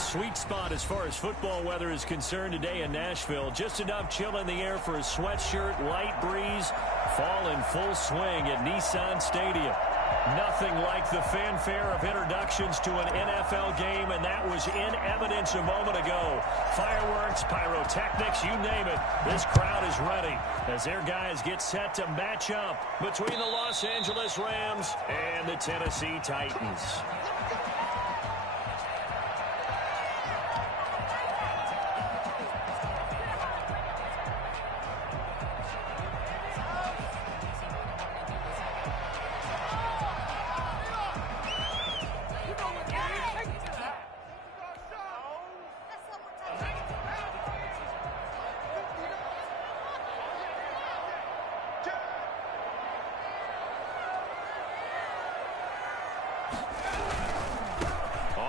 sweet spot as far as football weather is concerned today in Nashville. Just enough chill in the air for a sweatshirt, light breeze, fall in full swing at Nissan Stadium. Nothing like the fanfare of introductions to an NFL game, and that was in evidence a moment ago. Fireworks, pyrotechnics, you name it. This crowd is ready as their guys get set to match up between the Los Angeles Rams and the Tennessee Titans.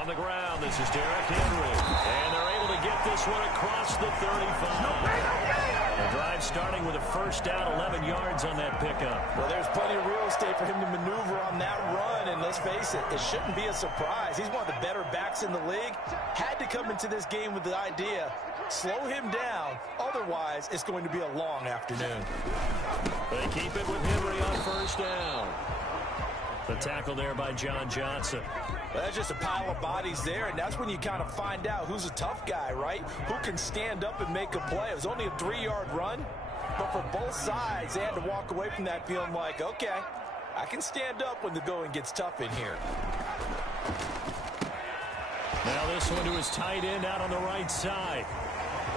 On the ground, this is Derrick Henry. And they're able to get this one across the 35. The drive starting with a first down, 11 yards on that pickup. Well, there's plenty of real estate for him to maneuver on that run. And let's face it, it shouldn't be a surprise. He's one of the better backs in the league. Had to come into this game with the idea, slow him down. Otherwise, it's going to be a long afternoon. They keep it with Henry on first down. The tackle there by John Johnson. Well, that's just a pile of bodies there, and that's when you kind of find out who's a tough guy, right? Who can stand up and make a play. It was only a 3-yard run, but for both sides, they had to walk away from that feeling like, okay, I can stand up when the going gets tough in here. Now this one to his tight end out on the right side.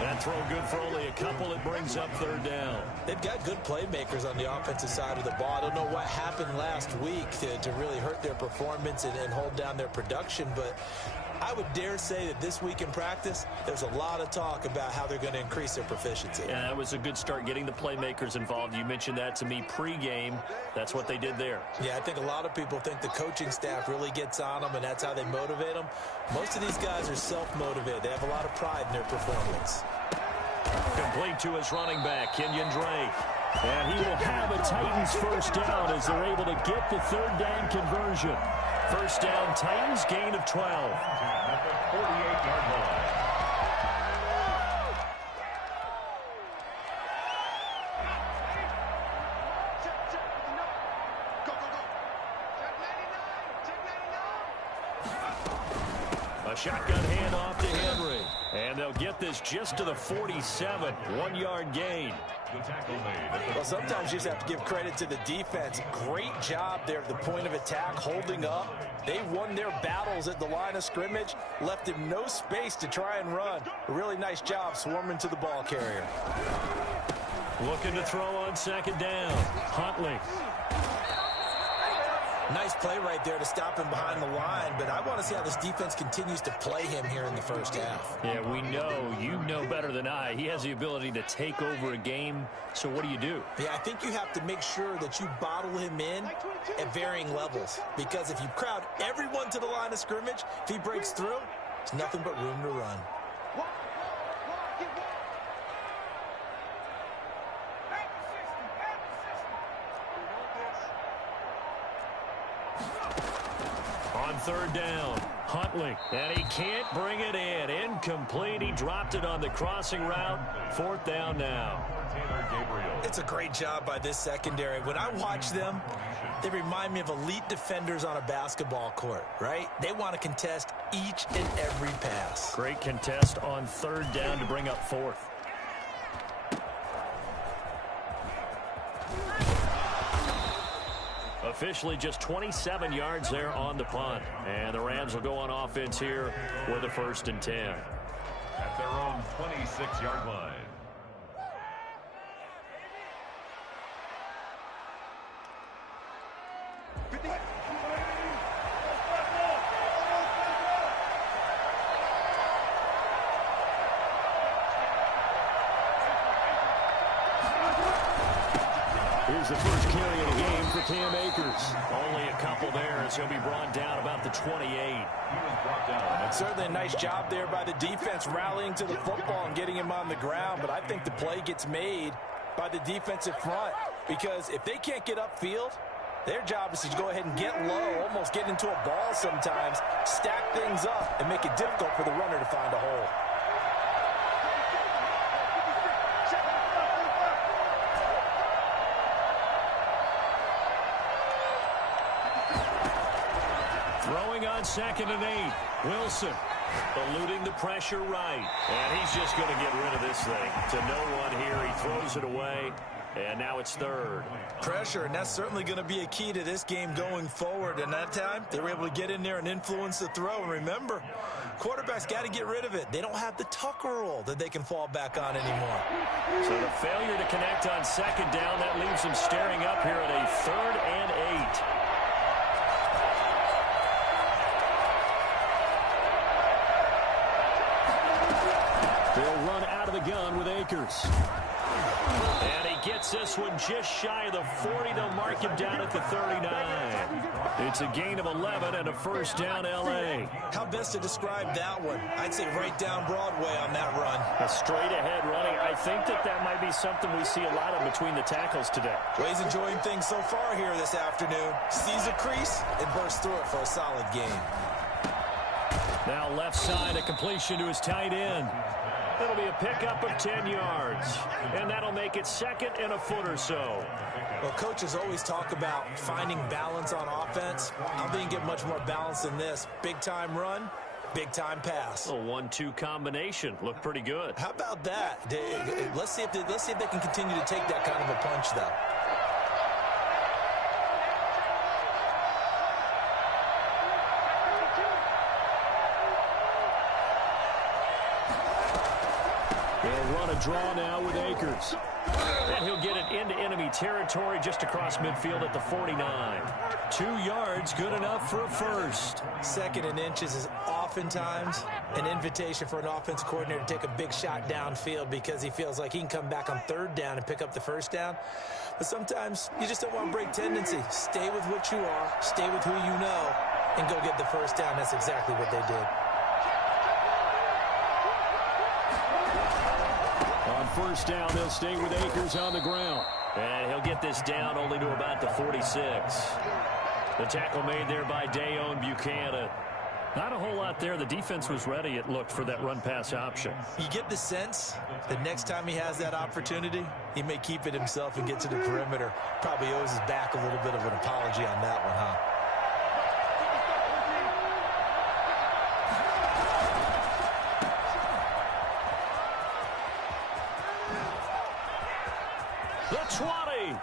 That throw good for only a couple. It brings up third down. They've got good playmakers on the offensive side of the ball. I don't know what happened last week to really hurt their performance and hold down their production, but I would dare say that this week in practice, there's a lot of talk about how they're going to increase their proficiency. Yeah, that was a good start getting the playmakers involved. You mentioned that to me pregame. That's what they did there. Yeah, I think a lot of people think the coaching staff really gets on them, and that's how they motivate them. Most of these guys are self-motivated. They have a lot of pride in their performance. Complete to his running back, Kenyon Drake. And he will have a Titans first down as they're able to get the third down conversion. First down, Titans, gain of 12. At the 48-yard line. A shotgun handoff to Henry. And they'll get this just to the 47. 1-yard gain. Well, sometimes you just have to give credit to the defense. Great job there at the point of attack, holding up. They won their battles at the line of scrimmage, left him no space to try and run. A really nice job swarming to the ball carrier. Looking to throw on second down. Huntley. Nice play right there to stop him behind the line, but I want to see how this defense continues to play him here in the first half. Yeah, we know, you know better than I. He has the ability to take over a game, so what do? Yeah, I think you have to make sure that you bottle him in at varying levels, because if you crowd everyone to the line of scrimmage, if he breaks through, there's nothing but room to run. On third down, Huntley, and he can't bring it in. Incomplete. He dropped it on the crossing route. Fourth down now. It's a great job by this secondary. When I watch them, they remind me of elite defenders on a basketball court, right? They want to contest each and every pass. Great contest on third down to bring up fourth. Officially just 27 yards there on the punt. And the Rams will go on offense here with a 1st and 10. At their own 26-yard line. Here's the first carry of the game for Cam Akers. Only a couple there as he'll be brought down about the 28. He was brought down. Certainly a nice job there by the defense rallying to the football and getting him on the ground, but I think the play gets made by the defensive front, because if they can't get upfield, Their job is to go ahead and get low, almost get into a ball sometimes, stack things up, and make it difficult for the runner to find a hole. Throwing on 2nd and 8. Wilson eluding the pressure right. And he's just going to get rid of this thing. To no one here. He throws it away. And now it's 3rd. Pressure, and that's certainly going to be a key to this game going forward. And that time, they were able to get in there and influence the throw. And remember, quarterbacks got to get rid of it. They don't have the tuck rule that they can fall back on anymore. So the failure to connect on 2nd down, that leaves them staring up here at a 3rd and 8. They'll run out of the gun with Akers. And he gets this one just shy of the 40. They'll mark him down at the 39. It's a gain of 11 and a 1st down, L.A. How best to describe that one? I'd say right down Broadway on that run. A straight-ahead running. I think that might be something we see a lot of between the tackles today. Well, he's enjoying things so far here this afternoon. Sees a crease and bursts through it for a solid gain. Now left side, a completion to his tight end. It'll be a pickup of 10 yards, and that'll make it 2nd and a foot or so. Well, coaches always talk about finding balance on offense. I don't think you get much more balance than this. Big-time run, big-time pass. A 1-2 combination. Looked pretty good. How about that? Let's see if they can continue to take that kind of a punch, though. Draw now with Akers. And he'll get it into enemy territory just across midfield at the 49. 2 yards, good enough for a 1st. 2nd and inches is oftentimes an invitation for an offense coordinator to take a big shot downfield because he feels like he can come back on 3rd down and pick up the 1st down. But sometimes you just don't want to break tendency. Stay with what you are, stay with who you know, and go get the 1st down. That's exactly what they did. On 1st down, they'll stay with Akers on the ground. And he'll get this down only to about the 46. The tackle made there by Dayon Buchanan. Not a whole lot there. The defense was ready, it looked, for that run-pass option. You get the sense that next time he has that opportunity, he may keep it himself and get to the perimeter. Probably owes his back a little bit of an apology on that one, huh? The 20.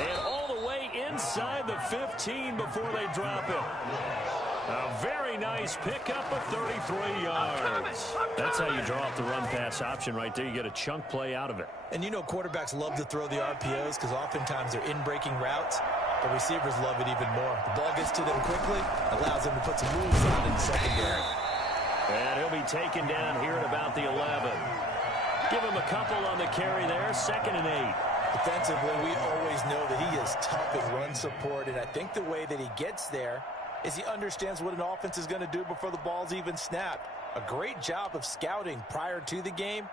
And all the way inside the 15 before they drop it. A very nice pickup of 33 yards. That's how you draw up the run-pass option right there. You get a chunk play out of it. And you know quarterbacks love to throw the RPOs because oftentimes they're in-breaking routes. The receivers love it even more. The ball gets to them quickly, allows them to put some moves on in the secondary. And he'll be taken down here at about the 11. Give him a couple on the carry there, 2nd and 8. Defensively, we always know that he is tough in run support, and I think the way that he gets there is he understands what an offense is going to do before the ball's even snapped. A great job of scouting prior to the game,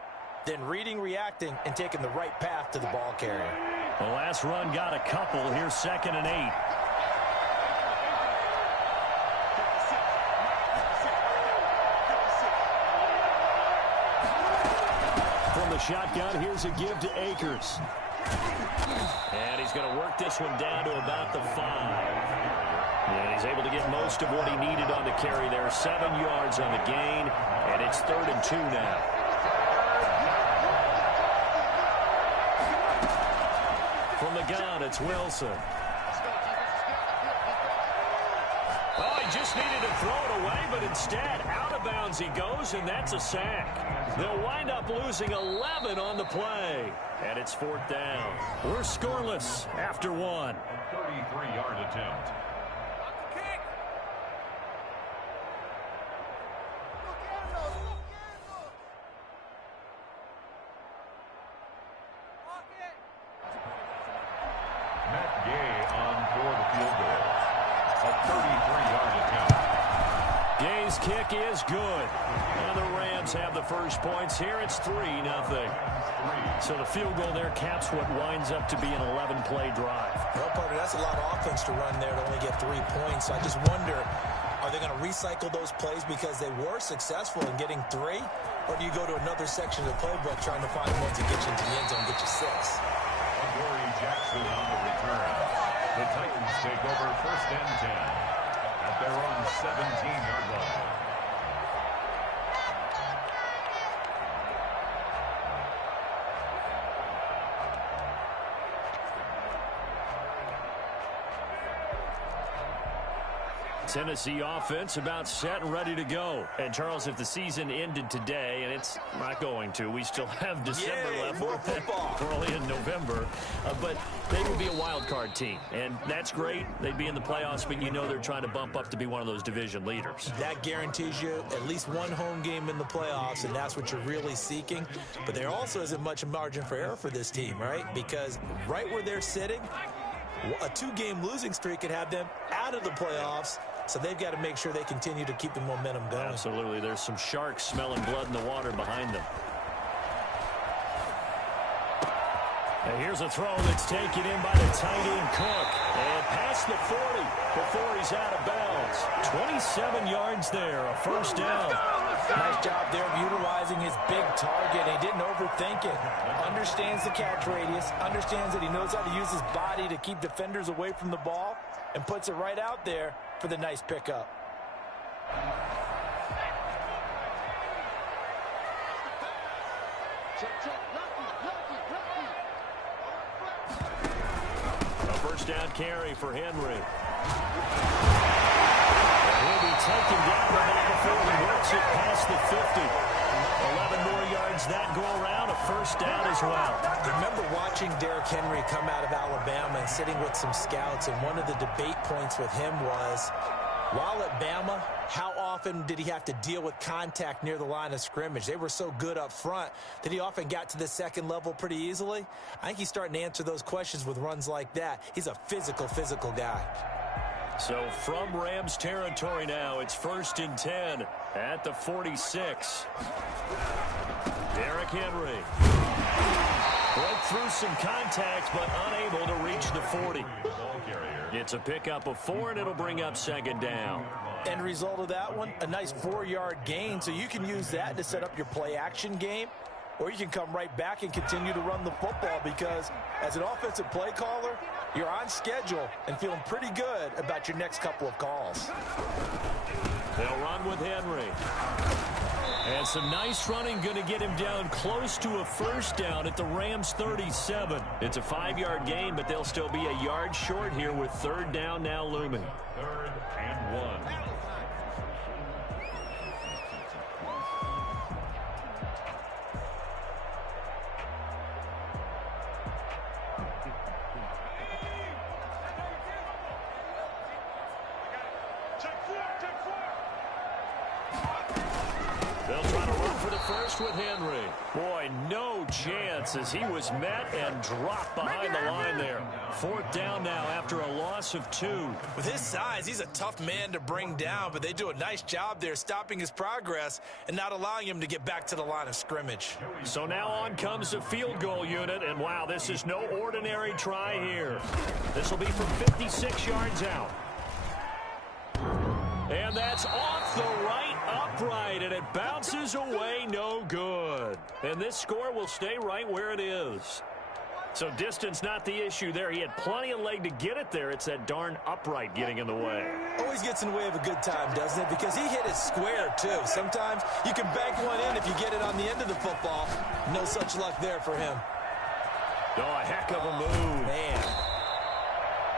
then reading, reacting, and taking the right path to the ball carrier. The last run got a couple. Here's 2nd and 8. From the shotgun, here's a give to Akers. And he's going to work this one down to about the 5. And he's able to get most of what he needed on the carry there. 7 yards on the gain, and it's 3rd and 2 now. From the gun, it's Wilson. Oh, he just needed to throw it away, but instead, out of bounds he goes, and that's a sack. They'll wind up losing 11 on the play, and it's 4th down. We're scoreless after 1. 33-yard attempt. Matt Gay on for the field goal. A 33-yard attempt. Gay's kick is good. And the Rams have the first points here. It's 3-0. So the field goal there caps what winds up to be an 11-play drive. Well, partner, that's a lot of offense to run there to only get 3 points. So I just wonder, are they going to recycle those plays because they were successful in getting 3? Or do you go to another section of the playbook trying to find ones that get you into the end zone and get you 6? Corey Jackson on the return. The Titans take over 1st and 10 at their own 17-yard line. Tennessee offense about set and ready to go. And, Charles, if the season ended today, and it's not going to, we still have December left. More football. We're only in November. But they would be a wild card team. And that's great. They'd be in the playoffs, but you know they're trying to bump up to be one of those division leaders. That guarantees you at least one home game in the playoffs, and that's what you're really seeking. But there also isn't much margin for error for this team, right? Because right where they're sitting, a 2-game losing streak could have them out of the playoffs. So they've got to make sure they continue to keep the momentum going. Absolutely. There's some sharks smelling blood in the water behind them. And here's a throw that's taken in by the tight end Cook. And past the 40 before he's out of bounds. 27 yards there, a first down. Nice job there of utilizing his big target. He didn't overthink it. Understands the catch radius. Understands that he knows how to use his body to keep defenders away from the ball. And puts it right out there for the nice pickup. A first down carry for Henry. He'll be taken down about before he works it past the 50. 11 more yards that go around, a first down as well. Remember watching Derrick Henry come out of Alabama and sitting with some scouts, and one of the debate points with him was, while at Bama, how often did he have to deal with contact near the line of scrimmage? They were so good up front that he often got to the second level pretty easily. I think he's starting to answer those questions with runs like that. He's a physical guy. So from Rams territory now, it's 1st and 10 at the 46. Derrick Henry broke through some contact, but unable to reach the 40. It's a pickup of 4, and it'll bring up 2nd down. End result of that one, a nice 4-yard gain, so you can use that to set up your play-action game, or you can come right back and continue to run the football, because as an offensive play caller, you're on schedule and feeling pretty good about your next couple of calls. They'll run with Henry. And some nice running going to get him down close to a first down at the Rams 37. It's a 5-yard gain, but they'll still be a yard short here with 3rd down now looming. 3rd and 1. They'll try to run for the first with Henry. Boy, no chance as he was met and dropped behind the line there. 4th down now after a loss of 2. With his size, he's a tough man to bring down, but they do a nice job there stopping his progress and not allowing him to get back to the line of scrimmage. So now on comes the field goal unit, and wow, this is no ordinary try here. This will be from 56 yards out. And that's off the right upright, and it bounces away no good. And this score will stay right where it is. So distance not the issue there. He had plenty of leg to get it there. It's that darn upright getting in the way. Always gets in the way of a good time, doesn't it? Because he hit it square, too. Sometimes you can bank one in if you get it on the end of the football. No such luck there for him. Oh, a heck of a move. Man.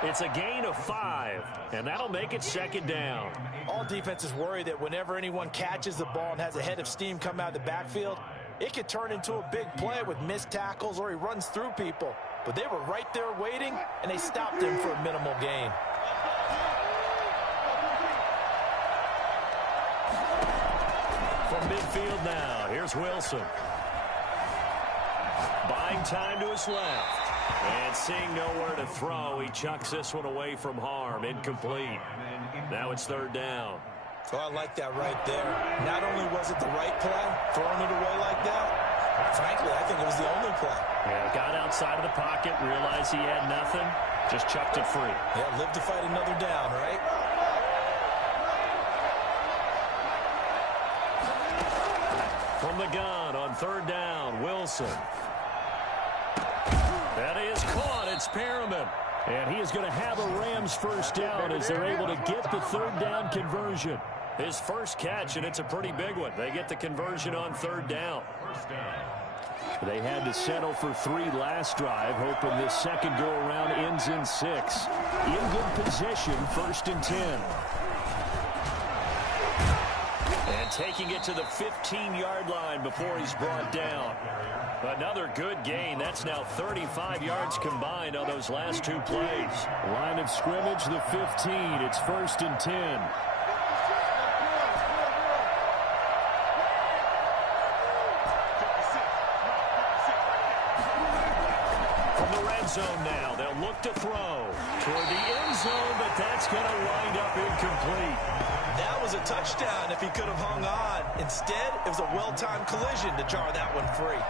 It's a gain of 5, and that'll make it 2nd down. All defenses worry that whenever anyone catches the ball and has a head of steam come out of the backfield, it could turn into a big play with missed tackles or he runs through people. But they were right there waiting, and they stopped him for a minimal gain. From midfield now, here's Wilson. Buying time to his left. And seeing nowhere to throw, he chucks this one away from harm. Incomplete. Now it's 3rd down. Oh, I like that right there. Not only was it the right play, throwing it away like that, frankly, I think it was the only play. Yeah, got outside of the pocket, realized he had nothing, just chucked it free. Yeah, live to fight another down, right? From the gun on third down, Wilson. That is caught. It's Perriman. And he is going to have a Rams first down as they're able to get the third down conversion. His first catch, and it's a pretty big one. They get the conversion on third down. They had to settle for 3 last drive, hoping this second go-around ends in 6. In good position, 1st and 10. And taking it to the 15-yard line before he's brought down. Another good gain. That's now 35 yards combined on those last 2 plays. Line of scrimmage, the 15. It's 1st and 10. From the red zone now, they'll look to throw toward the end zone, but that's going to wind up incomplete. That was a touchdown if he could have hung on. Instead, it was a well-timed collision to jar that one free.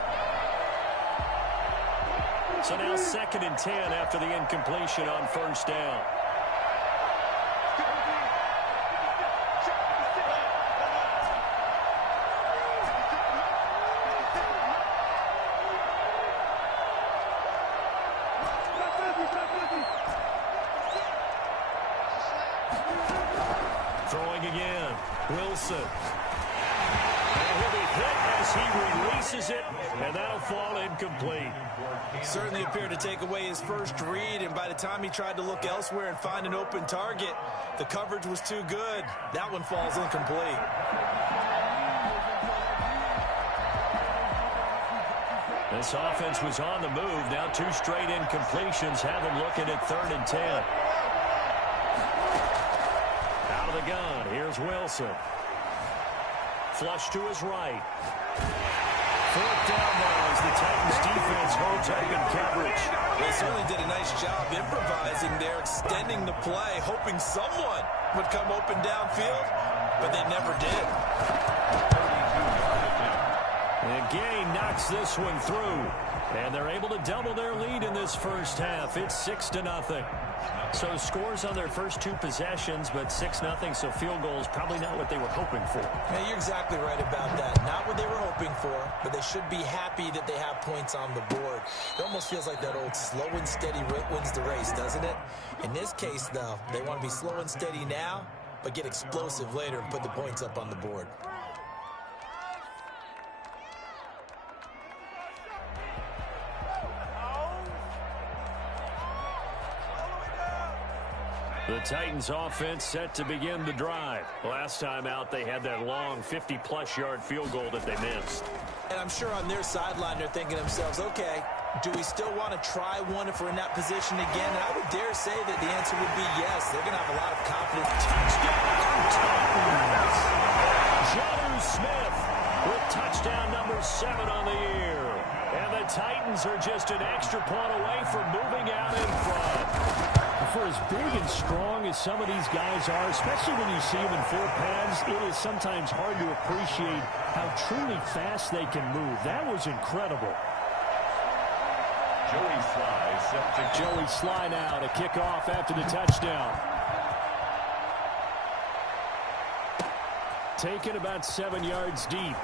So now 2nd and 10 after the incompletion on first down. Throwing again, Wilson. And he'll be hit as he releases it, and that'll fall incomplete. Certainly appeared to take away his first read, and by the time he tried to look elsewhere and find an open target, the coverage was too good. That one falls incomplete. This offense was on the move. Now 2 straight incompletions have them looking at 3rd and 10. Out of the gun, here's Wilson. Flush to his right. 4th down now as the Titans defense holds up in coverage. They certainly did a nice job improvising there, extending the play, hoping someone would come open downfield, but they never did. And Gain knocks this one through, and they're able to double their lead in this first half. It's 6-0. So scores on their first 2 possessions, but 6-0, so field goals probably not what they were hoping for. Yeah, you're exactly right about that. Not what they were hoping for, but they should be happy that they have points on the board. It almost feels like that old slow and steady wins the race, doesn't it? In this case, though, they want to be slow and steady now, but get explosive later and put the points up on the board. The Titans offense set to begin the drive. Last time out, they had that long 50-plus yard field goal that they missed. And I'm sure on their sideline, they're thinking to themselves, okay, do we still want to try one if we're in that position again? And I would dare say that the answer would be yes. They're going to have a lot of confidence. Touchdown, Titans! Jonnu Smith with touchdown number 7 on the year. And the Titans are just an extra point away from moving out in front. For as big and strong as some of these guys are, especially when you see them in full pads, it is sometimes hard to appreciate how truly fast they can move. That was incredible. Joey Sly now to kick off after the touchdown. Taken about 7 yards deep.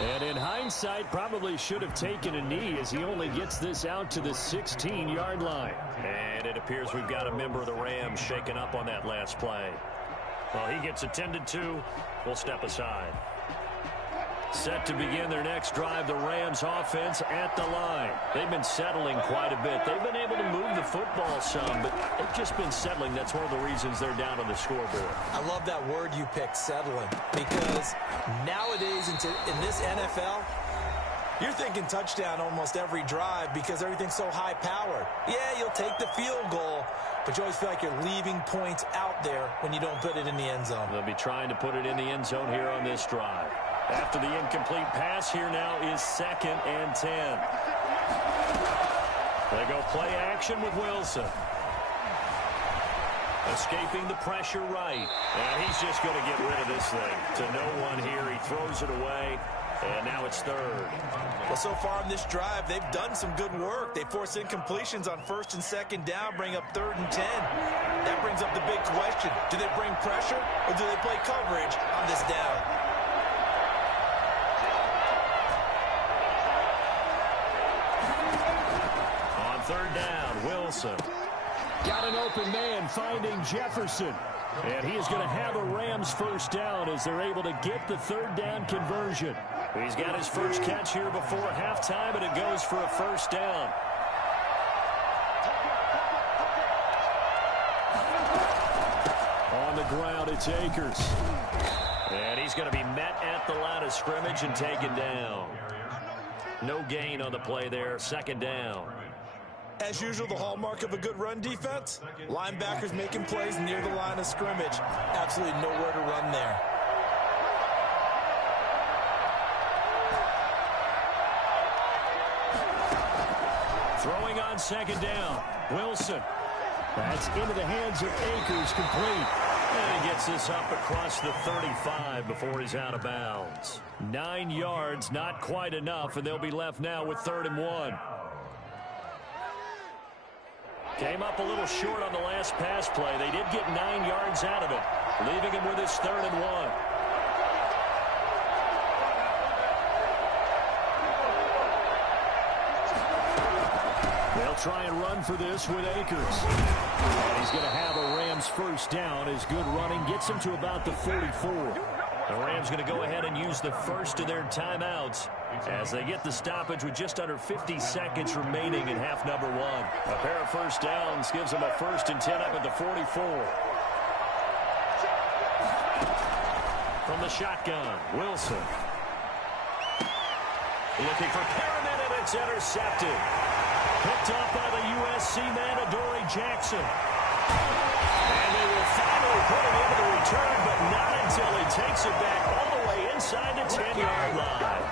And in hindsight, probably should have taken a knee as he only gets this out to the 16-yard line. And it appears we've got a member of the Rams shaken up on that last play. Well, he gets attended to. We'll step aside. Set to begin their next drive, the Rams offense at the line. They've been settling quite a bit. They've been able to move the football some, but they've just been settling. That's one of the reasons they're down on the scoreboard. I love that word you picked, settling, because nowadays in this NFL, you're thinking touchdown almost every drive because everything's so high-powered. Yeah, you'll take the field goal, but you always feel like you're leaving points out there when you don't put it in the end zone. They'll be trying to put it in the end zone here on this drive. After the incomplete pass, here now is 2nd and 10. They go play action with Wilson. Escaping the pressure right. And he's just going to get rid of this thing. To no one here. He throws it away. And now it's third. Well, so far in this drive, they've done some good work. They force incompletions on first and second down, bring up 3rd and 10. That brings up the big question. Do they bring pressure or do they play coverage on this down? On 3rd down, Wilson. Got an open man finding Jefferson. And he is going to have a Rams first down as they're able to get the 3rd down conversion. He's got his first catch here before halftime, and it goes for a first down. On the ground, it's Akers. And he's going to be met at the line of scrimmage and taken down. No gain on the play there, 2nd down. As usual, the hallmark of a good run defense, linebackers making plays near the line of scrimmage. Absolutely nowhere to run there. Throwing on 2nd down, Wilson. That's into the hands of Akers, complete. And he gets this up across the 35 before he's out of bounds. 9 yards, not quite enough, and they'll be left now with 3rd and 1. Came up a little short on the last pass play. They did get 9 yards out of it, leaving him with his 3rd and 1. They'll try and run for this with Akers. And he's going to have a Rams first down as good running gets him to about the 44. The Rams going to go ahead and use the first of their timeouts as they get the stoppage with just under 50 seconds remaining in half number 1. A pair of first downs gives them a 1st and 10 up at the 44. From the shotgun, Wilson. Looking for Perriman, and it's intercepted. Picked up by the USC man, Adoree Jackson. And they will finally put him into the return, but not until he takes it back all the way inside the 10-yard line.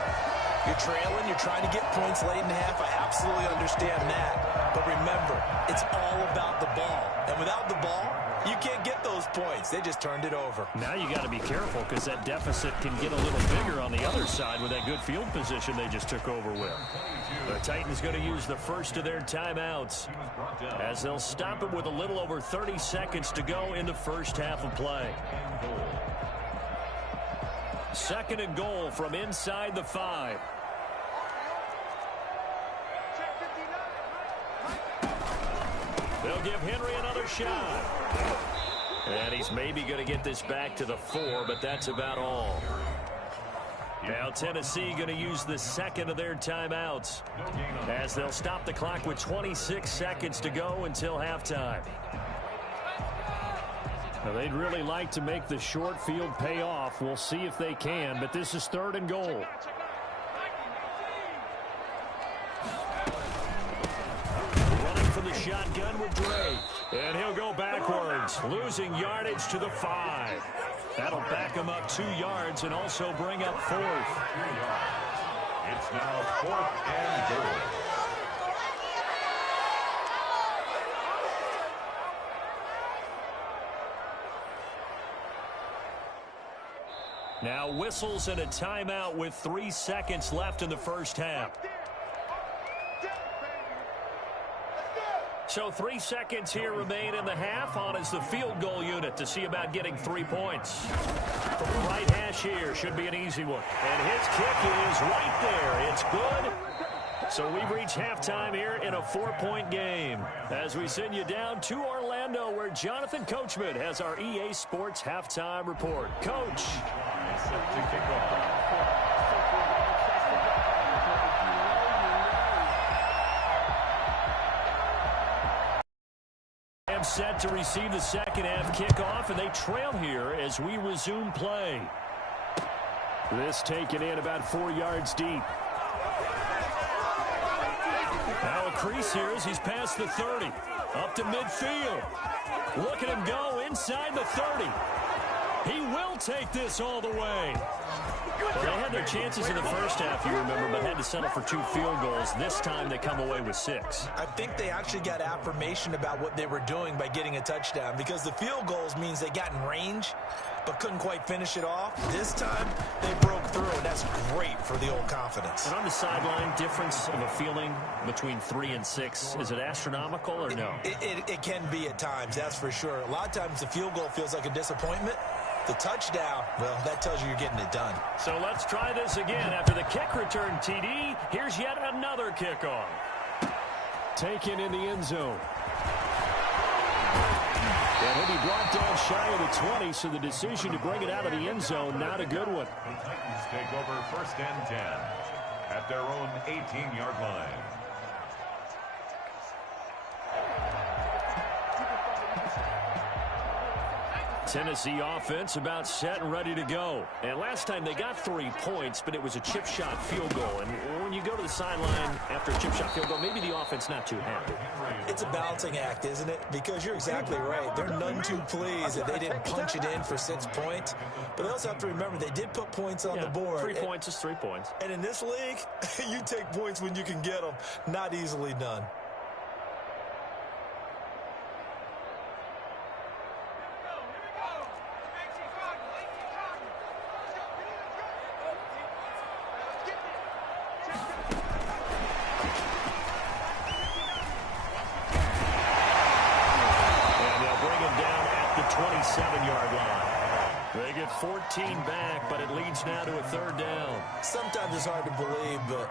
You're trailing, you're trying to get points late in half. I absolutely understand that. But remember, it's all about the ball. And without the ball, you can't get those points. They just turned it over. Now you got to be careful because that deficit can get a little bigger on the other side with that good field position they just took over with. The Titans going to use the first of their timeouts as they'll stop it with a little over 30 seconds to go in the first half of play. 2nd and goal from inside the 5. They'll give Henry another shot. And he's maybe going to get this back to the 4, but that's about all. Now Tennessee going to use the 2nd of their timeouts as they'll stop the clock with 26 seconds to go until halftime. Now they'd really like to make the short field pay off. We'll see if they can, but this is 3rd and goal. Running from the shotgun with Dre. And he'll go backwards, losing yardage to the 5. That'll back him up 2 yards and also bring up 4th. It's now 4th and goal. Now whistles and a timeout with 3 seconds left in the first half. So 3 seconds here remain in the half. On is the field goal unit to see about getting 3 points. From the right hash here should be an easy one. And his kick is right there. It's good. So we've reached halftime here in a 4-point game as we send you down to Orlando where Jonathan Coachman has our EA Sports halftime report. Coach. Set to kick off. Set to receive the second half kickoff, and they trail here as we resume play. This taken in about 4 yards deep. Now a crease here as he's past the 30. Up to midfield. Look at him go inside the 30. He will take this all the way. Well, they had their chances in the first half, you remember, but had to settle for 2 field goals. This time they come away with 6. I think they actually got affirmation about what they were doing by getting a touchdown, because the field goals means they got in range but couldn't quite finish it off. This time they broke through, and that's great for the old confidence. And on the sideline, difference of a feeling between 3 and 6, is it astronomical or no? It can be at times, that's for sure. A lot of times the field goal feels like a disappointment. The touchdown, well, that tells you you're getting it done. So let's try this again. After the kick return TD, here's yet another kickoff. Taken in the end zone. And he'll be brought down shy of the 20, so the decision to bring it out of the end zone, not a good one. The Titans take over first and 10 at their own 18-yard line. Tennessee offense about set and ready to go. And last time they got 3 points, but it was a chip shot field goal. And when you go to the sideline after a chip shot field goal, maybe the offense not too happy. It's a balancing act, isn't it? Because you're exactly right. They're none too pleased that they didn't punch it in for 6 points. But they also have to remember they did put points on the board. 3 points is 3 points. And in this league, you take points when you can get them. Not easily done. They get 14 back, but it leads now to a 3rd down. Sometimes it's hard to believe, but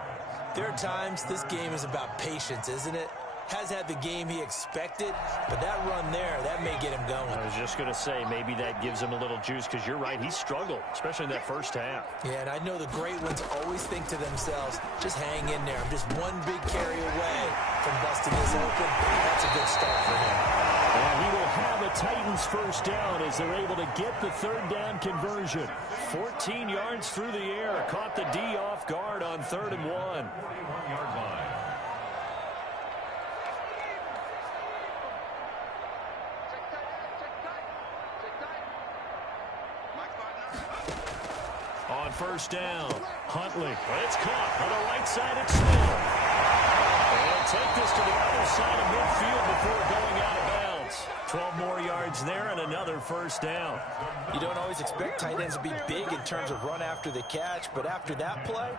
there are times this game is about patience, isn't it? Has had the game he expected, but that run there, that may get him going. I was just going to say, maybe that gives him a little juice, because you're right, he struggled, especially in that first half. Yeah, and I know the great ones always think to themselves, just hang in there. I'm just one big carry away from busting this open. That's a good start for him. And he will have a Titans first down as they're able to get the 3rd down conversion. 14 yards through the air. Caught the D off guard on 3rd and 1. 41-yard line. On first down, Huntley. It's caught on the right side. It's Smith. And take this to the other side of midfield before going out of bounds. 12 more yards there and another first down. You don't always expect tight ends to be big in terms of run after the catch, but after that play,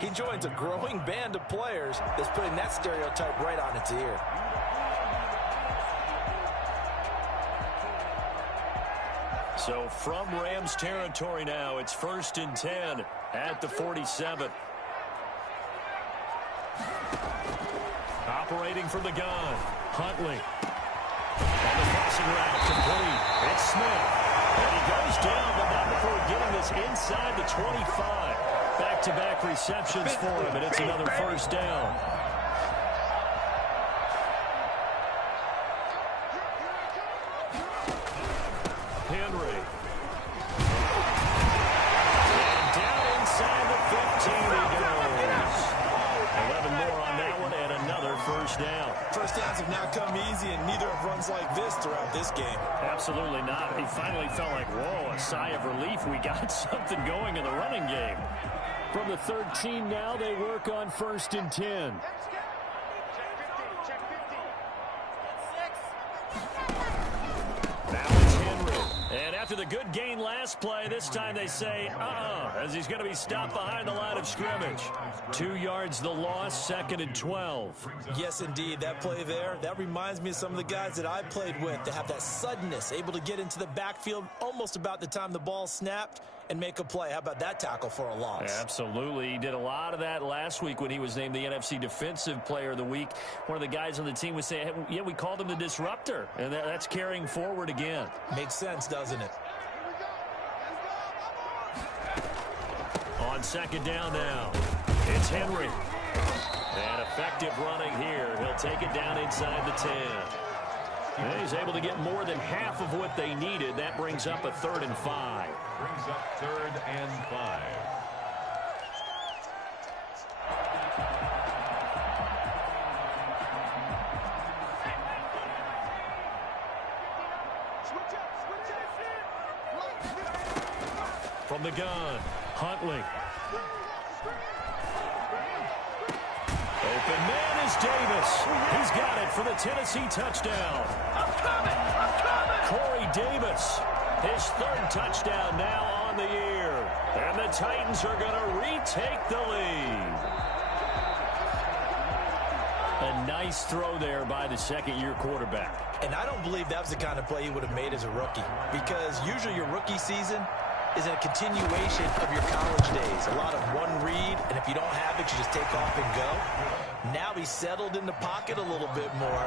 he joins a growing band of players that's putting that stereotype right on its ear. So from Rams territory now, it's 1st and 10 at the 47. Operating from the gun, Huntley. On the passing route, complete. It's Smith. And he goes down, but not before getting this inside the 25. Back-to-back receptions for him, and it's another first down. Henry. And down inside the 15 he goes. 11 more on that one and another first down. First downs have now come easy, and neither have runs like this throughout this game. Absolutely not. He finally felt like, whoa, a sigh of relief. We got something going in the running game. From the 13 now, they work on 1st and 10. Now it's Henry. And after the good gain last play, this time they say, as he's going to be stopped behind the line of scrimmage. 2 yards the loss, 2nd and 12. Yes, indeed. That play there, that reminds me of some of the guys that I played with that have that suddenness, able to get into the backfield almost about the time the ball snapped and make a play. How about that tackle for a loss? Absolutely. He did a lot of that last week when he was named the NFC Defensive Player of the Week. One of the guys on the team would say, hey, yeah, we called him the disruptor, and that's carrying forward again. Makes sense, doesn't it? On 2nd down now, it's Henry. And effective running here. He'll take it down inside the 10. And he's able to get more than half of what they needed. That brings up a 3rd and 5. Brings up 3rd and 5. from the gun. Huntley. Open man is Davis. He's got it for the Tennessee touchdown. I'm coming. Corey Davis, his third touchdown now on the year. And the Titans are going to retake the lead. A nice throw there by the second-year quarterback. And I don't believe that was the kind of play he would have made as a rookie, because usually your rookie season is a continuation of your college days. A lot of one read, and if you don't have it, you just take off and go. Now he's settled in the pocket a little bit more,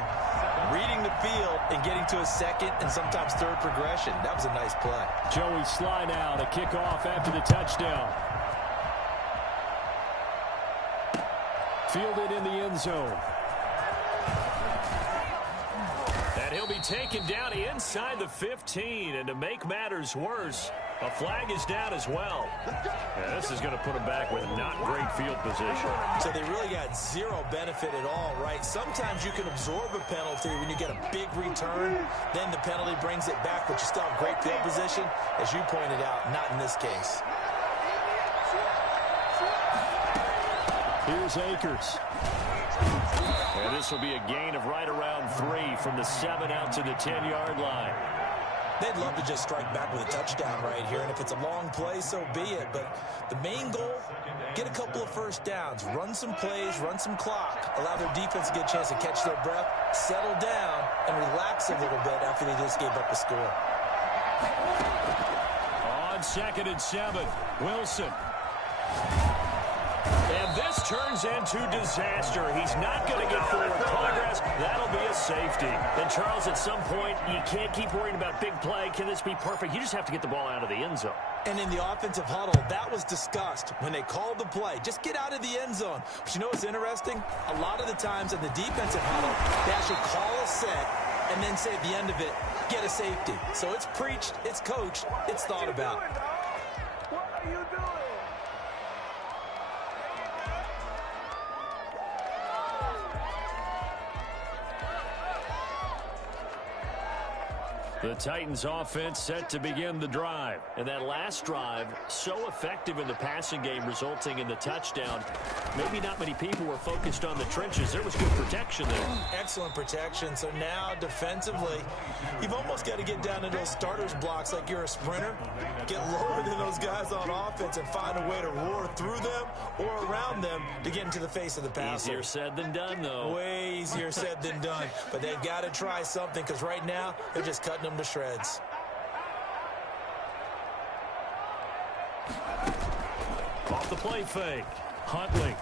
reading the field and getting to a second and sometimes third progression. That was a nice play. Joey slide out, a kickoff after the touchdown. Fielded in the end zone. And he'll be taken down inside the 15, and to make matters worse, a flag is down as well. Yeah, this is going to put him back with not great field position. So they really got zero benefit at all, right? Sometimes you can absorb a penalty when you get a big return. Then the penalty brings it back, but you still have great field position. As you pointed out, not in this case. Here's Akers. And this will be a gain of right around 3 from the 7 out to the 10-yard line. They'd love to just strike back with a touchdown right here, and if it's a long play, so be it. But the main goal, get a couple of first downs, run some plays, run some clock, allow their defense to get a chance to catch their breath, settle down, and relax a little bit after they just gave up a score. On 2nd and 7, Wilson. And this turns into disaster. He's not going to get forward progress. That'll be a safety. And, Charles, at some point, you can't keep worrying about big play. Can this be perfect? You just have to get the ball out of the end zone. And in the offensive huddle, that was discussed when they called the play. Just get out of the end zone. But you know what's interesting? A lot of the times in the defensive huddle, they actually call a set and then say at the end of it, get a safety. So it's preached, it's coached, it's thought about. What are you doing? The Titans offense set to begin the drive. And that last drive, so effective in the passing game, resulting in the touchdown. Maybe not many people were focused on the trenches. There was good protection there. Excellent protection. So now, defensively, you've almost got to get down to those starters blocks like you're a sprinter. Get lower than those guys on offense and find a way to roar through them or around them to get into the face of the passer. Easier said than done, though. Way easier said than done. But they've got to try something, because right now, they're just cutting them to shreds. Off the play fake. Huntley.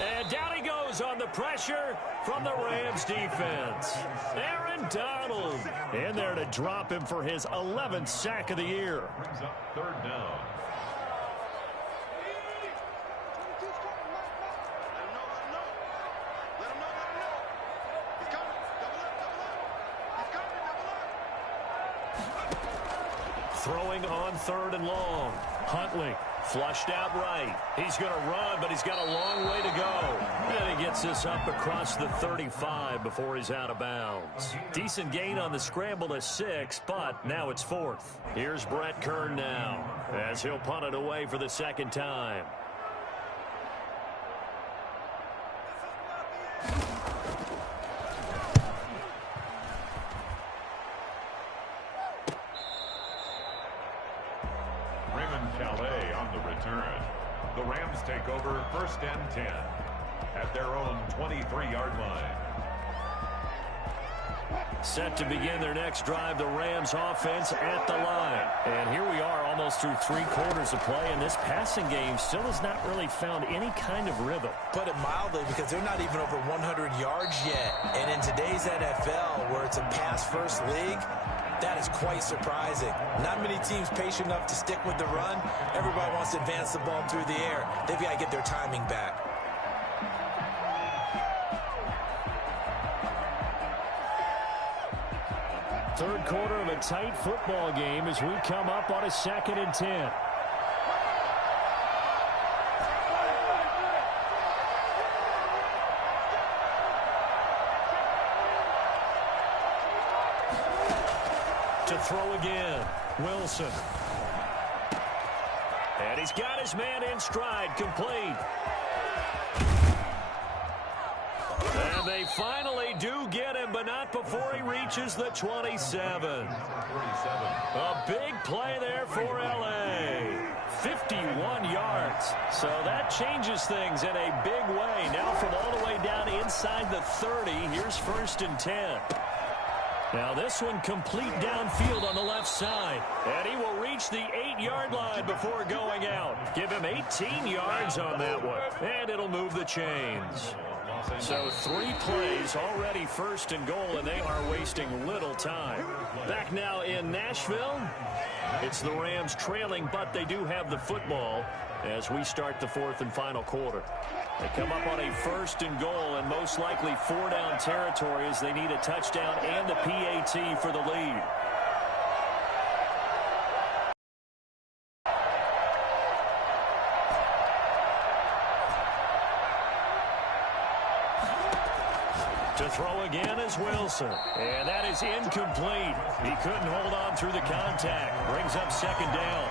And down he goes on the pressure from the Rams defense. Aaron Donald in there to drop him for his 11th sack of the year. Brings up 3rd down. Throwing on 3rd and long. Huntley flushed out right. He's going to run, but he's got a long way to go. And he gets this up across the 35 before he's out of bounds. Decent gain on the scramble to 6, but now it's 4th. Here's Brett Kern now as he'll punt it away for the 2nd time. The Rams take over 1st and 10 at their own 23-yard line. Set to begin their next drive, the Rams offense at the line. And here we are almost through 3 quarters of play, and this passing game still has not really found any kind of rhythm. Put it mildly, because they're not even over 100 yards yet. And in today's NFL, where it's a pass-first league, that is quite surprising. Not many teams patient enough to stick with the run. Everybody wants to advance the ball through the air. They've got to get their timing back. Third quarter of a tight football game as we come up on a 2nd and 10. To throw again, Wilson. And he's got his man in stride, complete. And they finally do get him, but not before he reaches the 27. A big play there for L.A. 51 yards. So that changes things in a big way. Now from all the way down inside the 30, here's 1st and 10. Now this one complete downfield on the left side. And he will reach the 8-yard line before going out. Give him 18 yards on that one. And it'll move the chains. So 3 plays already 1st and goal, and they are wasting little time. Back now in Nashville. It's the Rams trailing, but they do have the football as we start the 4th and final quarter. They come up on a 1st and goal, and most likely 4-down territory as they need a touchdown and the PAT for the lead. To throw again is Wilson. And that is incomplete. He couldn't hold on through the contact. Brings up 2nd down.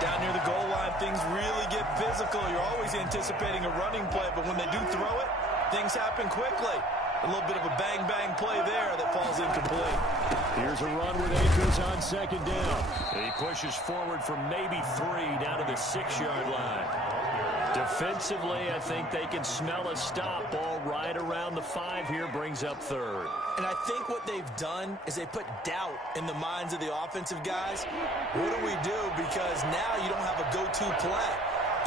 Down near the goal line, things really get physical. You're always anticipating a running play, but when they do throw it, things happen quickly. A little bit of a bang-bang play there that falls incomplete. Here's a run with Akers on 2nd down. He pushes forward for maybe 3 down to the 6-yard line. Defensively, I think they can smell a stop. Ball right around the 5 here, brings up 3rd. And I think what they've done is they put doubt in the minds of the offensive guys. What do we do? Because now you don't have a go-to play.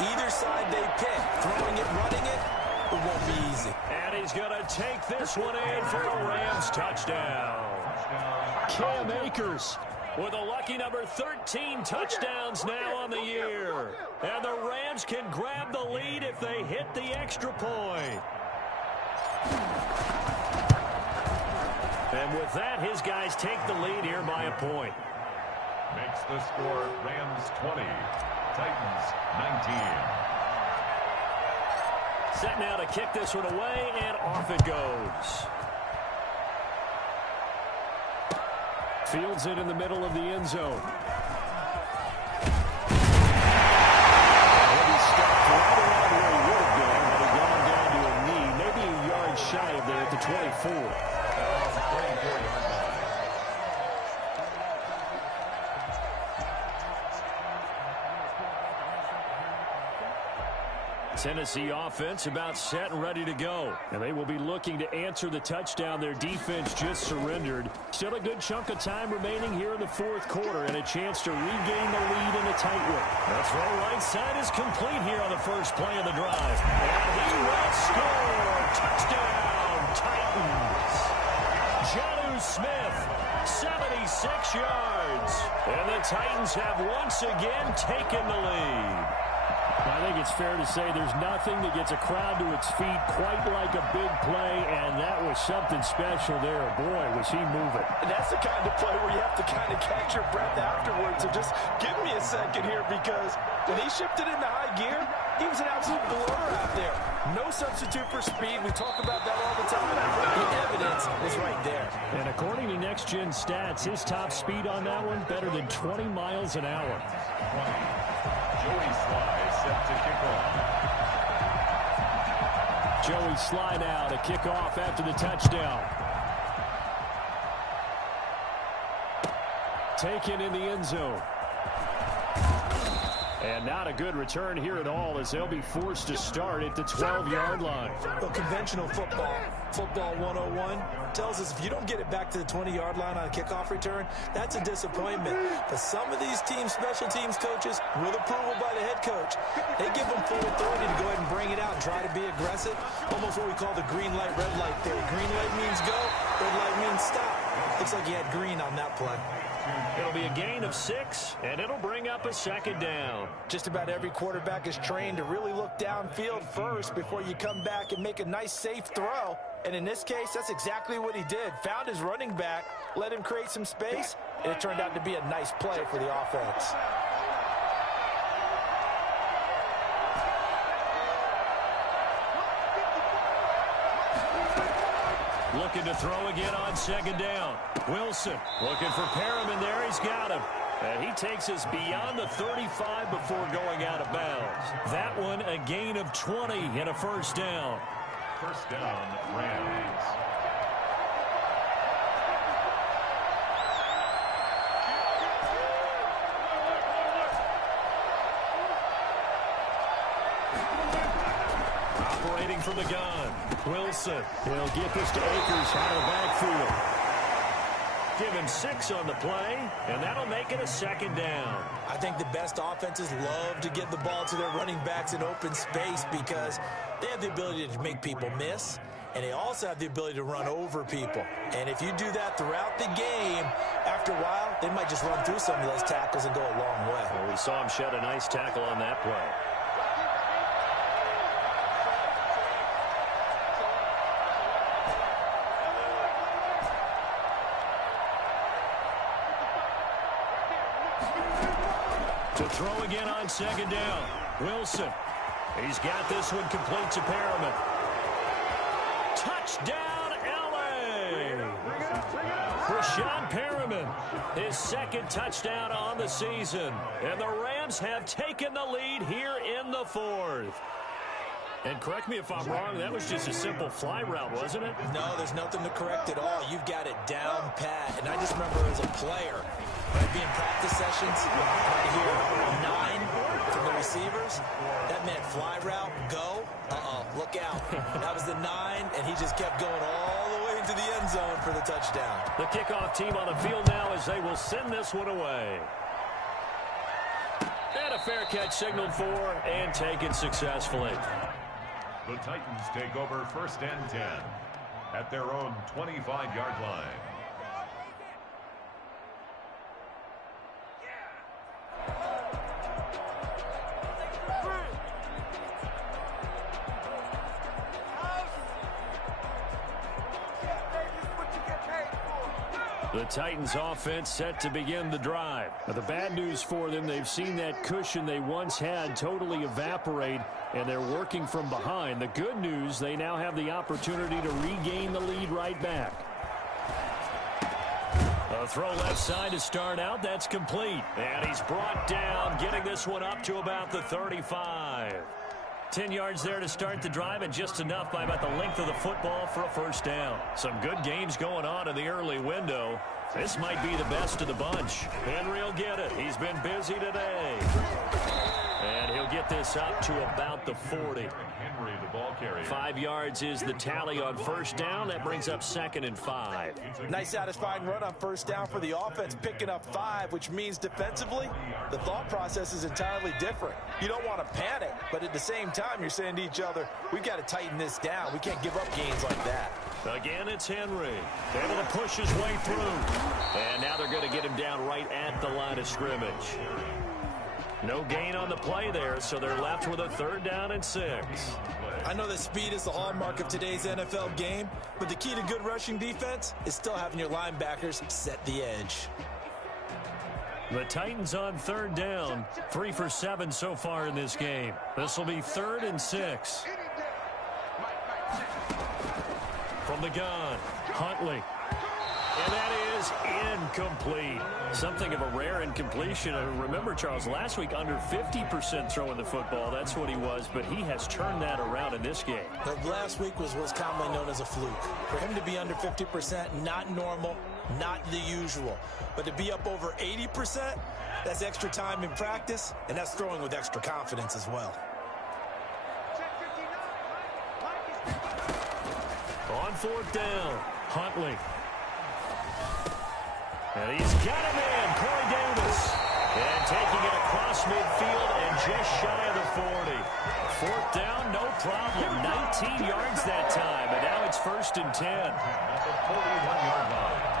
Either side they pick, throwing it, running it, it won't be easy. And he's going to take this one in for a Rams touchdown. Cam Akers with a lucky number 13 touchdowns now on the year. And the Rams can grab the lead if they hit the extra point. And with that, his guys take the lead here by a point. Makes the score Rams 20, Titans 19. Set now to kick this one away, and off it goes. Fields it in the middle of the end zone. He'll be stopped right around where he would have been had he gone down to a knee, maybe a yard shy of there at the 24. Tennessee offense about set and ready to go. And they will be looking to answer the touchdown their defense just surrendered. Still a good chunk of time remaining here in the 4th quarter and a chance to regain the lead in a tight one. The throw right side is complete here on the first play of the drive. And he will score. Touchdown, Titans. Jonnu Smith, 76 yards. And the Titans have once again taken the lead. I think it's fair to say there's nothing that gets a crowd to its feet quite like a big play, and that was something special there. Boy, was he moving. And that's the kind of play where you have to kind of catch your breath afterwards. So just give me a second here, because when he shifted into high gear, he was an absolute blower out there. No substitute for speed. We talk about that all the time. The evidence was right there. And according to Next Gen Stats, his top speed on that one, better than 20 miles an hour. Joey Sly set to kick off. Joey Sly now to kick off after the touchdown. Taken in the end zone. And not a good return here at all as they'll be forced to start at the 12-yard line. Well, conventional football 101, tells us if you don't get it back to the 20-yard line on a kickoff return, that's a disappointment. But some of these teams, special teams coaches, with approval by the head coach, they give them full authority to go ahead and bring it out and try to be aggressive. Almost what we call the green light, red light theory. Green light means go, red light means stop. Looks like he had green on that play. It'll be a gain of 6, and it'll bring up a 2nd down. Just about every quarterback is trained to really look downfield first before you come back and make a nice, safe throw. And in this case, that's exactly what he did. Found his running back, let him create some space, and it turned out to be a nice play for the offense. Looking to throw again on 2nd down. Wilson looking for Perriman there. He's got him. And he takes us beyond the 35 before going out of bounds. That one a gain of 20 and a first down. First down, Rams. Operating from the gun, Wilson. He'll get this to Akers out of the backfield. Give him 6 on the play, and that'll make it a second down. I think the best offenses love to get the ball to their running backs in open space because they have the ability to make people miss, and they also have the ability to run over people. And if you do that throughout the game, after a while, they might just run through some of those tackles and go a long way. Well, we saw him shed a nice tackle on that play. To throw again on second down. Wilson. He's got this one complete to Perriman. Touchdown, L.A. Rashad Perriman, his second touchdown on the season. And the Rams have taken the lead here in the fourth. And correct me if I'm wrong, that was just a simple fly route, wasn't it? No, there's nothing to correct at all. You've got it down pat. And I just remember as a player, I'd be in practice sessions, and I'd hear 9 from the receivers. That meant fly route, go. Look out. That was the 9, and he just kept going all the way into the end zone for the touchdown. The kickoff team on the field now as they will send this one away. And a fair catch signaled for and taken successfully. The Titans take over first and 10 at their own 25-yard line. The Titans offense set to begin the drive. Now, the bad news for them, they've seen that cushion they once had totally evaporate, and they're working from behind. The good news, they now have the opportunity to regain the lead right back. A throw left side to start out. That's complete. And he's brought down, getting this one up to about the 35. 10 yards there to start the drive, and just enough by about the length of the football for a first down. Some good games going on in the early window. This might be the best of the bunch. Henry will get it. He's been busy today. And he'll get this up to about the 40. Henry, the ball carrier. 5 yards is the tally on first down. That brings up 2nd and 5. Nice satisfying run on first down for the offense, picking up 5, which means defensively, the thought process is entirely different. You don't want to panic, but at the same time, you're saying to each other, we've got to tighten this down. We can't give up gains like that. Again, it's Henry. Able to push his way through. And now they're going to get him down right at the line of scrimmage. No gain on the play there, so they're left with a 3rd down and 6. I know that speed is the hallmark of today's NFL game, but the key to good rushing defense is still having your linebackers set the edge. The Titans on 3rd down, 3 for 7 so far in this game. This will be 3rd and 6. From the gun, Huntley. And that is incomplete. Something of a rare incompletion. Remember, Charles, last week under 50% throwing the football. That's what he was, but he has turned that around in this game. The last week was what's commonly known as a fluke. For him to be under 50%, not normal, not the usual. But to be up over 80%, that's extra time in practice, and that's throwing with extra confidence as well. On 4th down, Huntley. And he's got him in, Corey Davis. And taking it across midfield and just shy of the 40. 4th down, no problem. 19 yards that time, and now it's 1st and 10. At the 41-yard line.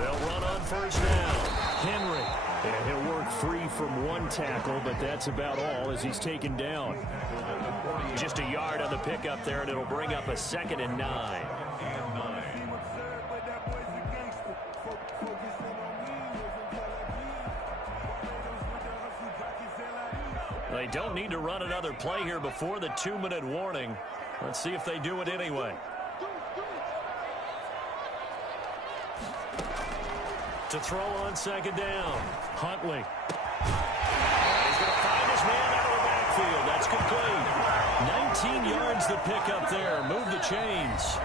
They'll run on 1st down. Henry. And he'll work free from one tackle, but that's about all as he's taken down. Just a yard on the pickup there, and it'll bring up a 2nd and 9. They don't need to run another play here before the 2-minute warning. Let's see if they do it anyway. To throw on second down. Huntley. He's going to find his man out of the backfield. That's complete. 19 yards to pick up there. Move the chains.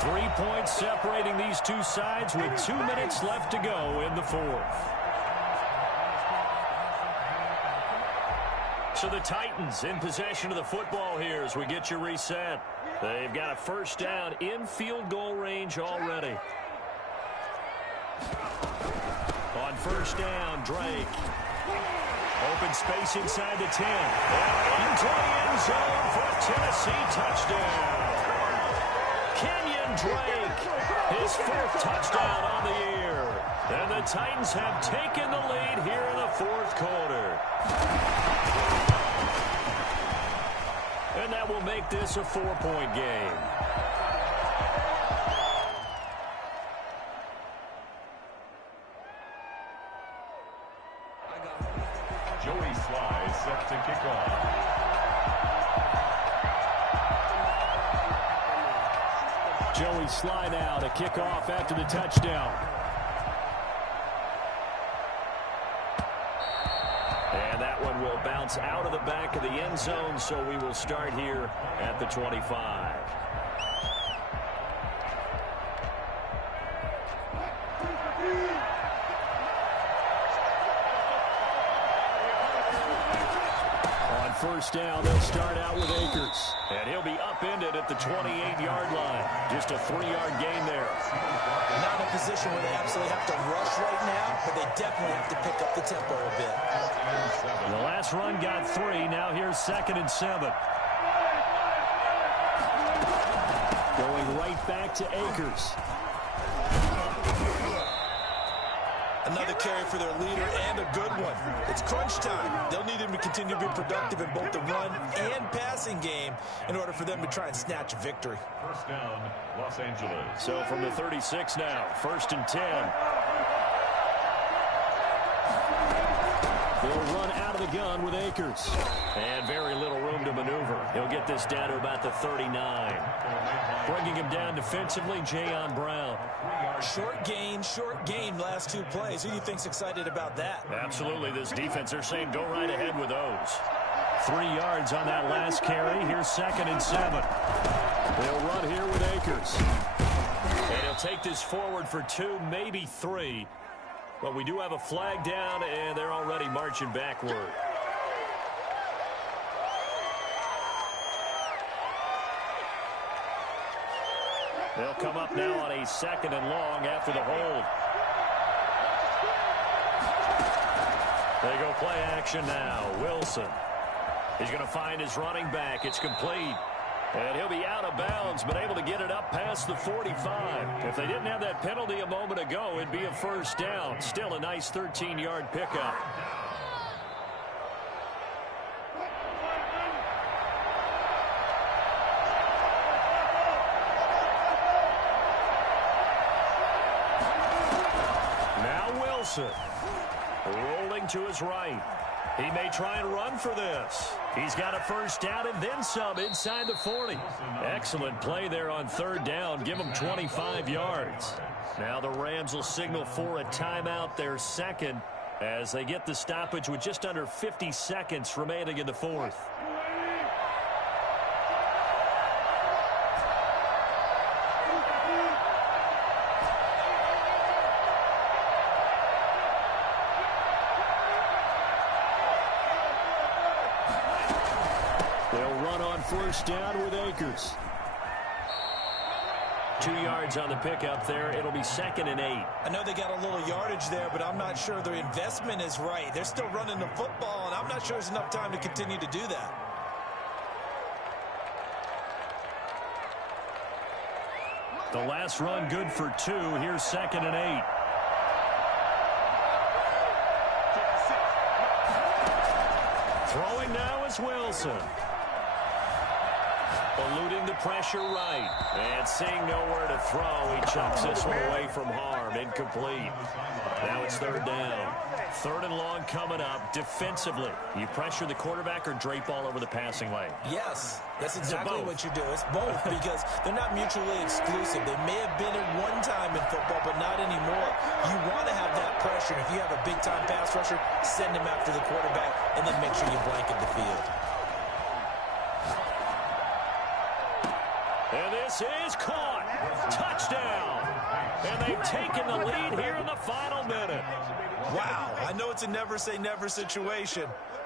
3 points separating these two sides with 2 minutes left to go in the fourth. So the Titans in possession of the football here as we get you reset. They've got a first down in field goal range already. On first down, Drake. Open space inside the 10. And into the end zone for a Tennessee touchdown. Kenyon Drake, his fourth touchdown on the year. And the Titans have taken the lead here in the fourth quarter. And that will make this a 4-point game. Joey Sly set to kick off. Joey Sly now to kick off after the touchdown. And that one will bounce out of the back of the end zone, so we will start here at the 25. First down, they'll start out with Akers. And he'll be upended at the 28-yard line. Just a 3-yard gain there. Not in a position where they absolutely have to rush right now, but they definitely have to pick up the tempo a bit. The last run got 3. Now here's 2nd and 7. Going right back to Akers. Another carry for their leader and a good one. It's crunch time. They'll need him to continue to be productive in both the run and passing game in order for them to try and snatch a victory. First down, Los Angeles. So from the 36 now, 1st and 10. They'll run out of the gun with Akers. And very little room to maneuver. He'll get this down to about the 39. Bringing him down defensively, Jayon Brown. Short gain last 2 plays. Who do you think's excited about that? Absolutely. This defense, they're saying go right ahead with those. 3 yards on that last carry. Here's 2nd and 7. They'll run here with Akers. And he'll take this forward for 2, maybe 3. But we do have a flag down, and they're already marching backward. They'll come up now on a 2nd and long after the hold. They go play action now. Wilson. He's going to find his running back. It's complete. And he'll be out of bounds, but able to get it up past the 45. If they didn't have that penalty a moment ago, it'd be a first down. Still a nice 13-yard pickup. Rolling to his right. He may try and run for this. He's got a first down and then some inside the 40. Excellent play there on 3rd down. Give him 25 yards. Now the Rams will signal for a timeout, their 2nd, as they get the stoppage with just under 50 seconds remaining in the 4th. First down with Akers. 2 yards on the pickup there. It'll be 2nd and 8. I know they got a little yardage there, but I'm not sure their investment is right. They're still running the football, and I'm not sure there's enough time to continue to do that. The last run good for 2. Here's 2nd and 8. Throwing now is Wilson. Eluding the pressure right. And seeing nowhere to throw, he chucks this one away from harm. Incomplete. Now it's third down. Third and long coming up. Defensively, you pressure the quarterback or drape all over the passing lane? Yes, that's exactly what you do. It's both because they're not mutually exclusive. They may have been at one time in football, but not anymore. You want to have that pressure. If you have a big-time pass rusher, send him after the quarterback, and then make sure you blanket the field. And this is caught. Touchdown. And they've taken the lead here in the final minute. Wow, I know it's a never-say-never situation,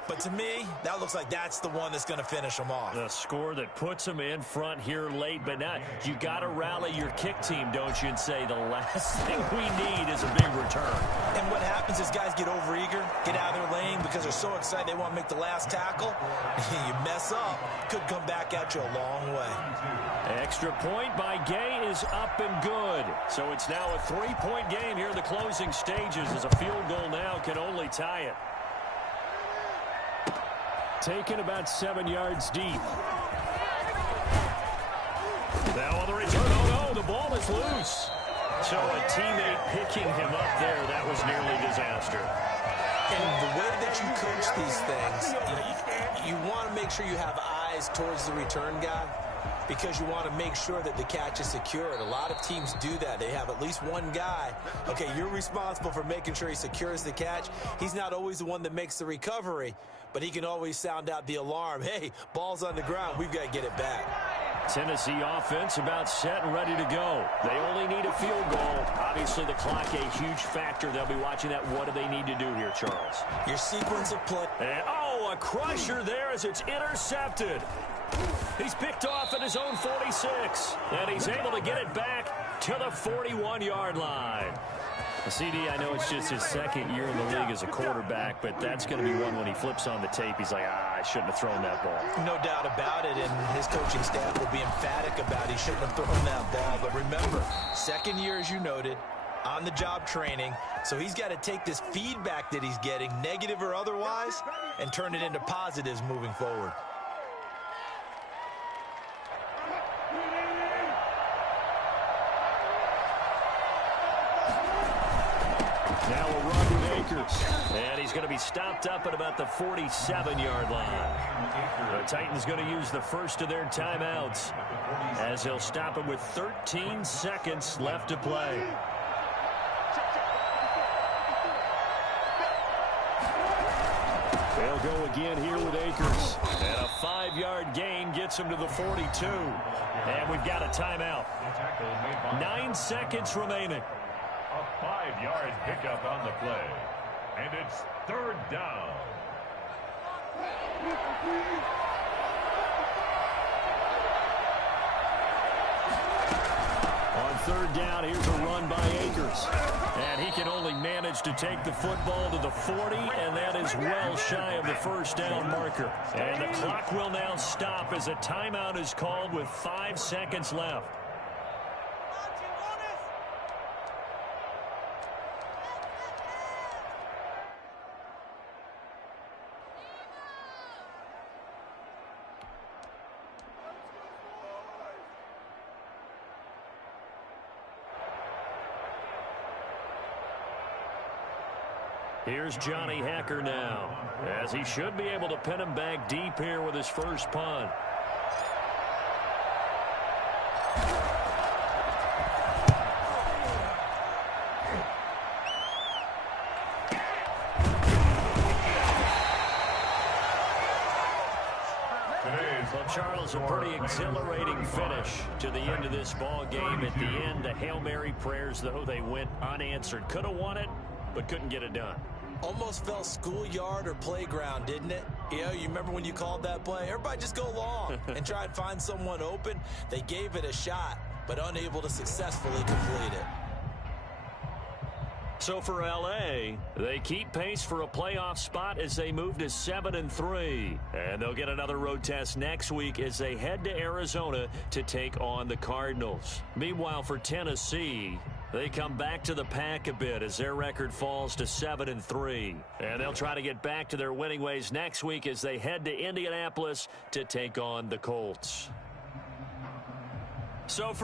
but to me, that looks like that's the one that's going to finish them off. The score that puts them in front here late, but now you got to rally your kick team, don't you, and say the last thing we need is a big return. And what happens is guys get overeager, get out of their lane because they're so excited they want to make the last tackle. You mess up, could come back at you a long way. Extra point by Gay is up and good. So it's now a 3-point game here in the closing stages as a field goal now can only tie it. Taken about 7 yards deep. Now on the return. Oh, no, the ball is loose. So a teammate picking him up there, that was nearly disaster. And the way that you coach these things, you want to make sure you have eyes towards the return guy because you want to make sure that the catch is secured. A lot of teams do that. They have at least one guy. Okay, you're responsible for making sure he secures the catch. He's not always the one that makes the recovery, but he can always sound out the alarm. Hey, ball's on the ground. We've got to get it back. Tennessee offense about set and ready to go. They only need a field goal. Obviously, the clock a huge factor. They'll be watching that. What do they need to do here, Charles? Your sequence of play. And, oh, a crusher there as it's intercepted. He's picked off at his own 46, and he's able to get it back to the 41-yard line. CD, I know it's just his second year in the league as a quarterback, but that's going to be one when he flips on the tape. He's like, I shouldn't have thrown that ball. No doubt about it, and his coaching staff will be emphatic about he shouldn't have thrown that ball. But remember, second year, as you noted, on-the-job training, so he's got to take this feedback that he's getting, negative or otherwise, and turn it into positives moving forward. Now a run with Akers. And he's going to be stopped up at about the 47-yard line. The Titans going to use the first of their timeouts as they'll stop him with 13 seconds left to play. They'll go again here with Akers. And a 5-yard gain gets him to the 42. And we've got a timeout. 9 seconds remaining. A 5-yard pickup on the play. And it's third down. On third down, here's a run by Akers. And he can only manage to take the football to the 40, and that is well shy of the first down marker. And the clock will now stop as a timeout is called with 5 seconds left. Here's Johnny Hacker now, as he should be able to pin him back deep here with his first punt. Well, Charles, a pretty exhilarating finish to the end of this ball game. At the end, the Hail Mary prayers, though, they went unanswered. Could have won it, but couldn't get it done. Almost felt schoolyard or playground, didn't it? You know, you remember when you called that play? Everybody just go long and try and find someone open. They gave it a shot, but unable to successfully complete it. So for L.A., they keep pace for a playoff spot as they move to 7-3. And they'll get another road test next week as they head to Arizona to take on the Cardinals. Meanwhile, for Tennessee, they come back to the pack a bit as their record falls to 7-3. And they'll try to get back to their winning ways next week as they head to Indianapolis to take on the Colts. So for